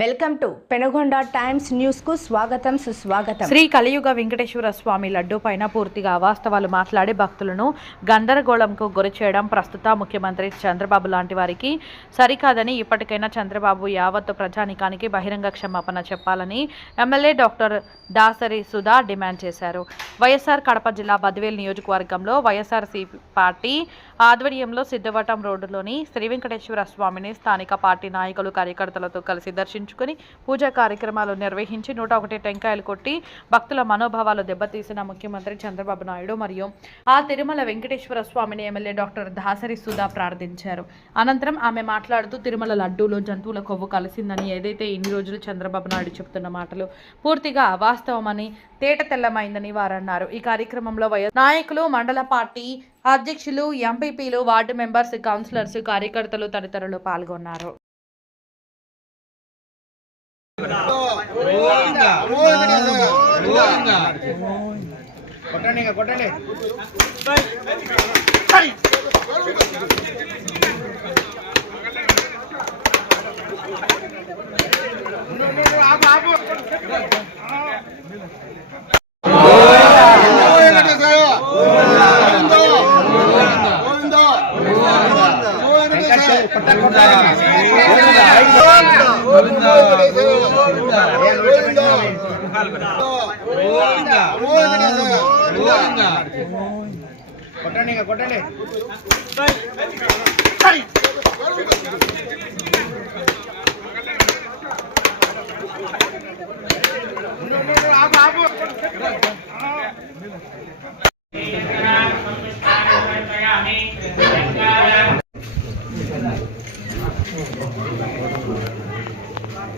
Welcome to Penugonda times న్యూస్కు స్వాగతం సుస్వాగతం. శ్రీ కలియుగ వెంకటేశ్వర స్వామి లడ్డు పైన పూర్తిగా అవాస్తవాలు మాట్లాడి భక్తులను గందరగోళంకు గురి చేయడం ప్రస్తుత ముఖ్యమంత్రి చంద్రబాబు లాంటి వారికి సరికాదని ఇప్పటికైనా చంద్రబాబు యావత్తు ప్రజానికానికి బహిరంగ క్షమాపణ చెప్పాలని MLA doctor Dasari Sudha demand చేశారు. వైఎస్ఆర్ కడప జిల్లా బద్వేల్ నియోజకవర్గంలో వైఎస్ఆర్సీపీ పార్టీ ఆధ్వర్యంలో సిద్ధవటం రోడ్డులోని శ్రీ వెంకటేశ్వర స్వామిని స్థానిక పార్టీ నాయకులు కార్యకర్తలతో కలిసి దర్శించుకుని పూజా కార్యక్రమాలు నిర్వహించి నూట ఒకటి టెంకాయలు కొట్టి భక్తుల మనోభావాలు దెబ్బతీసిన ముఖ్యమంత్రి చంద్రబాబు నాయుడు మరియు ఆ తిరుమల వెంకటేశ్వర స్వామిని ఎమ్మెల్యే డాక్టర్ దాసరి సుధా ప్రార్థించారు. అనంతరం ఆమె మాట్లాడుతూ తిరుమల లడ్డూలో జంతువుల కొవ్వు కలిసిందని ఏదైతే ఇన్ని రోజులు చంద్రబాబు నాయుడు చెప్తున్న మాటలు పూర్తిగా అవాస్తవమని తేట తెల్లమైందని వారన్నారు. ఈ కార్యక్రమంలో వైఎస్ నాయకులు మండల పార్టీ అధ్యక్షులు ఎంపీపీలు వార్డు మెంబర్స్ కౌన్సిలర్స్ కార్యకర్తలు తదితరులు పాల్గొన్నారు. కొట్టండి ఇంకా కొట్టండి కొట్టండి ఇంకా కొట్టండి